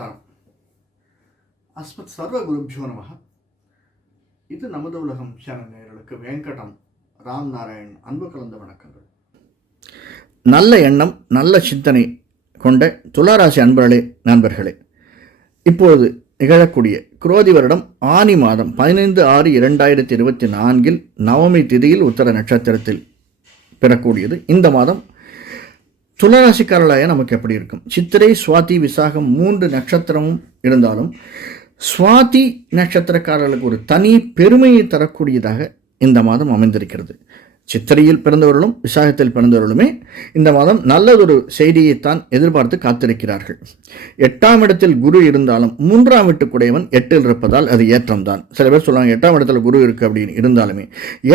நமஸ்காரம். அஸ்மத் சர்வ குருப்ஜோ நமஹ. இது நமது உலகம் சேனல் நேயர்களுக்கு வெங்கடம் ராம் நாராயண் அன்பு கலந்த வணக்கங்கள். நல்ல எண்ணம், நல்ல சிந்தனை கொண்ட துளாராசி நண்பர்களே, இப்போது நிகழக்கூடிய குரோதி வருடம் ஆனி மாதம் 15/6/2024 நவமி திதியில் உத்தர நட்சத்திரத்தில் பெறக்கூடியது. இந்த மாதம் துளாராசிக்காரர்களாக நமக்கு எப்படி இருக்கும்? சித்திரை, சுவாதி, விசாகம் 3 நட்சத்திரமும் இருந்தாலும் சுவாதி நட்சத்திரக்காரர்களுக்கு ஒரு தனி பெருமையை தரக்கூடியதாக இந்த மாதம் அமைந்திருக்கிறது. சித்திரையில் பிறந்தவர்களும் விசாகத்தில் பிறந்தவர்களுமே இந்த மாதம் நல்லதொரு செய்தியைத்தான் எதிர்பார்த்து காத்திருக்கிறார்கள். 8ஆம் இடத்தில் குரு இருந்தாலும் 3ஆம் வீட்டுக்குடையவன் 8இல் இருப்பதால் அது ஏற்றம்தான். சில பேர் சொல்லுவாங்க 8ஆம் இடத்துல குரு இருக்கு அப்படின்னு. இருந்தாலுமே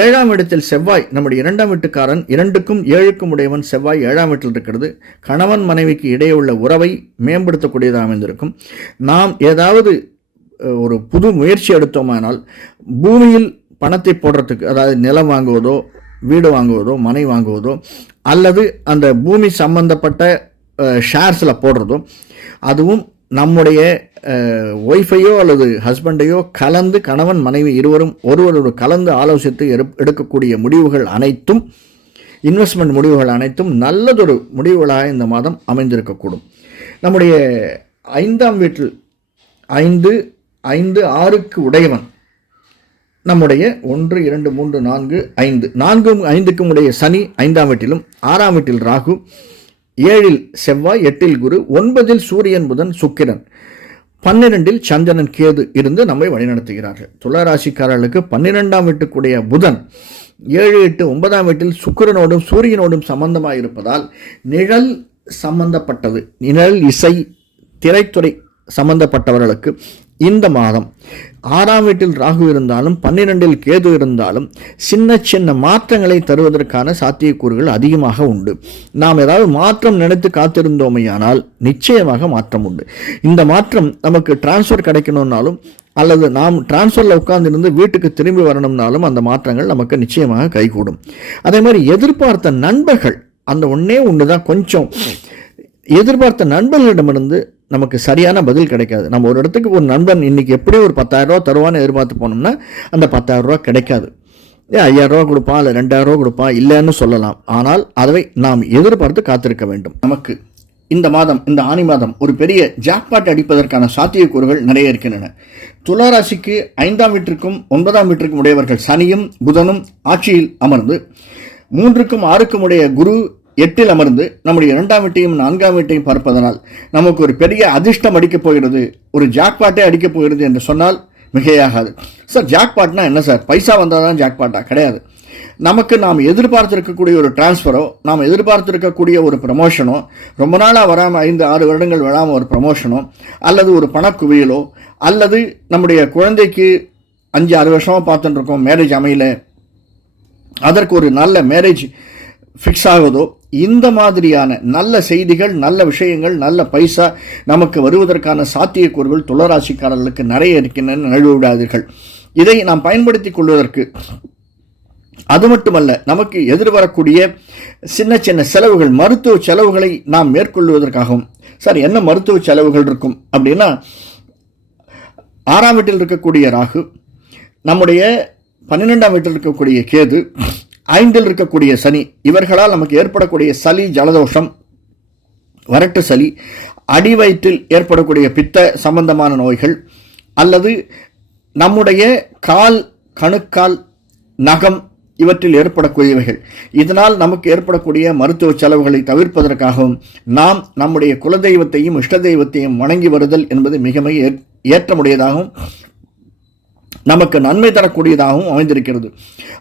7ஆம் இடத்தில் செவ்வாய், நம்முடைய 2ஆம் வீட்டுக்காரன், 2க்கும் 7க்கும் உடையவன் செவ்வாய் 7ஆம் வீட்டில் இருக்கிறது. கணவன் மனைவிக்கு இடையே உள்ள உறவை மேம்படுத்தக்கூடியதாக அமைந்திருக்கும். நாம் ஏதாவது ஒரு புது முயற்சி எடுத்தோமானால் பூமியில் பணத்தை போடுறதுக்கு, அதாவது நிலம் வாங்குவதோ, வீடு வாங்குவதோ, மனை வாங்குவதோ, அல்லது அந்த பூமி சம்பந்தப்பட்ட ஷேர்ஸில் போடுறதோ, அதுவும் நம்முடைய ஒய்ஃபையோ அல்லது ஹஸ்பண்டையோ கலந்து, கணவன் மனைவி இருவரும் ஒருவரோடு கலந்து ஆலோசித்து எடுக்கக்கூடிய முடிவுகள் அனைத்தும், இன்வெஸ்ட்மெண்ட் முடிவுகள் அனைத்தும் நல்லதொரு முடிவுகளாக இந்த மாதம் அமைந்திருக்கக்கூடும். நம்முடைய 5ஆம் வீட்டில் 5, 6க்கு உடையவன் நம்முடைய 1, 2, 3, 4, 5 4க்கும் 5க்கும் உடைய சனி 5ஆம் வீட்டிலும், 6ஆம் வீட்டில் ராகு, 7இல் செவ்வாய், 8இல் குரு, 9இல் சூரியன், புதன், சுக்கிரன், 12இல் சந்திரன், கேது இருந்து நம்மை வழிநடத்துகிறார்கள். துளாராசிக்காரர்களுக்கு 12ஆம் வீட்டுக்குடைய புதன் 7, 8, 9ஆம் வீட்டில் சுக்கிரனோடும் சூரியனோடும் சம்பந்தமாக இருப்பதால் நிழல் சம்பந்தப்பட்டது, நிழல், இசை, திரைத்துறை சம்பந்தப்பட்டவர்களுக்கு இந்த மாதம் 6ஆம் வீட்டில் ராகு இருந்தாலும் 12இல் கேது இருந்தாலும் சின்ன சின்ன மாற்றங்களை தருவதற்கான சாத்தியக்கூறுகள் அதிகமாக உண்டு. நாம் ஏதாவது மாற்றம் நினைத்து காத்திருந்தோமையானால் நிச்சயமாக மாற்றம் உண்டு. இந்த மாற்றம் நமக்கு டிரான்ஸ்ஃபர் கிடைக்கணும்னாலும் அல்லது நாம் டிரான்ஸ்ஃபரில் உட்கார்ந்திருந்து வீட்டுக்கு திரும்பி வரணும்னாலும் அந்த மாற்றங்கள் நமக்கு நிச்சயமாக கைகூடும். அதே மாதிரி எதிர்பார்த்த நண்பர்கள், அந்த ஒன்று தான் கொஞ்சம் எதிர்பார்த்த நண்பர்களிடமிருந்து நமக்கு சரியான பதில் கிடைக்காது. நம்ம ஒரு இடத்துக்கு ஒரு நண்பன் இன்னைக்கு எப்படி ஒரு 10,000 ரூபா தருவான்னு எதிர்பார்த்து போனோம்னா அந்த 10,000 ரூபா கிடைக்காது. 5,000 ரூபா கொடுப்பான், இல்லை 2,000 ரூபா கொடுப்பான், இல்லைன்னு சொல்லலாம். ஆனால் அதை நாம் எதிர்பார்த்து காத்திருக்க வேண்டும். நமக்கு இந்த மாதம், இந்த ஆனி மாதம் ஒரு பெரிய ஜாக்பாட் அடிப்பதற்கான சாத்தியக்கூறுகள் நிறைய இருக்கின்றன. துளாராசிக்கு 5ஆம் வீட்டிற்கும் 9ஆம் வீட்டிற்கும் உடையவர்கள் சனியும் புதனும் ஆட்சியில் அமர்ந்து, 3க்கும் 6க்கும் உடைய குரு 8இல் அமர்ந்து நம்முடைய 2ஆம் வீட்டையும் 4ஆம் வீட்டையும் பார்ப்பதனால் நமக்கு ஒரு பெரிய அதிர்ஷ்டம் அடிக்கப் போகிறது, ஒரு ஜாக்பாட்டே அடிக்கப் போகிறது என்று சொன்னால் மிகையாகாது. சார், ஜாக்பாட்னா என்ன சார்? பைசா வந்தால் தான் ஜாக்பாட்டா? கிடையாது. நமக்கு நாம் எதிர்பார்த்திருக்கக்கூடிய ஒரு டிரான்ஸ்ஃபரோ, நாம் எதிர்பார்த்திருக்கக்கூடிய ஒரு ப்ரமோஷனோ, ரொம்ப நாளாக வராமல் 5, 6 வருடங்கள் வராமல் ஒரு ப்ரமோஷனோ, அல்லது ஒரு பணக்குவியலோ, அல்லது நம்முடைய குழந்தைக்கு 5, 6 வருஷமாக பார்த்துட்டு இருக்கோம், மேரேஜ் அமையல, அதற்கு ஒரு நல்ல மேரேஜ் ஃபிக்ஸ் ஆகுதோ, இந்த மாதிரியான நல்ல செய்திகள், நல்ல விஷயங்கள், நல்ல பைசா நமக்கு வருவதற்கான சாத்தியக்கூறுகள் துளாராசிக்காரர்களுக்கு நிறைய இருக்கின்றன. நழுவிடாதீர்கள். இதை நாம் பயன்படுத்திக் கொள்வதற்கு, அது மட்டுமல்ல, நமக்கு எதிர்வரக்கூடிய சின்ன சின்ன செலவுகள், மருத்துவ செலவுகளை நாம் மேற்கொள்வதற்காகவும். சார், என்ன மருத்துவ செலவுகள் இருக்கும் அப்படின்னா, 6ஆம் வீட்டில் இருக்கக்கூடிய ராகு, நம்முடைய 12ஆம் வீட்டில் இருக்கக்கூடிய கேது, 5இல் இருக்கக்கூடிய சனி, இவர்களால் நமக்கு ஏற்படக்கூடிய சளி, ஜலதோஷம், வறட்டு சளி, அடிவயிற்றில் ஏற்படக்கூடிய பித்த சம்பந்தமான நோய்கள், அல்லது நம்முடைய கால், கணுக்கால், நகம் இவற்றில் ஏற்படக்கூடியவைகள், இதனால் நமக்கு ஏற்படக்கூடிய மருத்துவ செலவுகளை தவிர்ப்பதற்காகவும் நாம் நம்முடைய குலதெய்வத்தையும் இஷ்ட தெய்வத்தையும் வணங்கி வருதல் என்பது மிக மிக ஏற்றமுடையதாகவும் நமக்கு நன்மை தரக்கூடியதாகவும் அமைந்திருக்கிறது.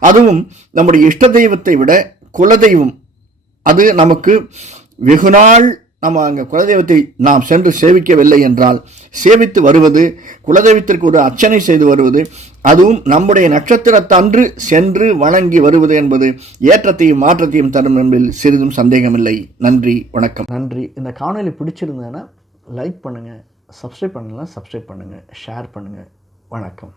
அதுவும் நம்முடைய இஷ்ட தெய்வத்தை விட குலதெய்வம், அது நமக்கு வெகுநாள் நம்ம அங்கே குலதெய்வத்தை நாம் சென்று சேவிக்கவில்லை என்றால் சேவித்து வருவது, குலதெய்வத்திற்கு ஒரு அர்ச்சனை செய்து வருவது, அதுவும் நம்முடைய நட்சத்திரத்தன்று சென்று வணங்கி வருவது என்பது ஏற்றத்தையும் மாற்றத்தையும் தரும் என்பதில் சிறிதும் சந்தேகமில்லை. நன்றி, வணக்கம். நன்றி. இந்த காணொலி பிடிச்சிருந்ததுன்னா லைக் பண்ணுங்கள், சப்ஸ்கிரைப் பண்ணுங்கள், ஷேர் பண்ணுங்கள். வணக்கம்.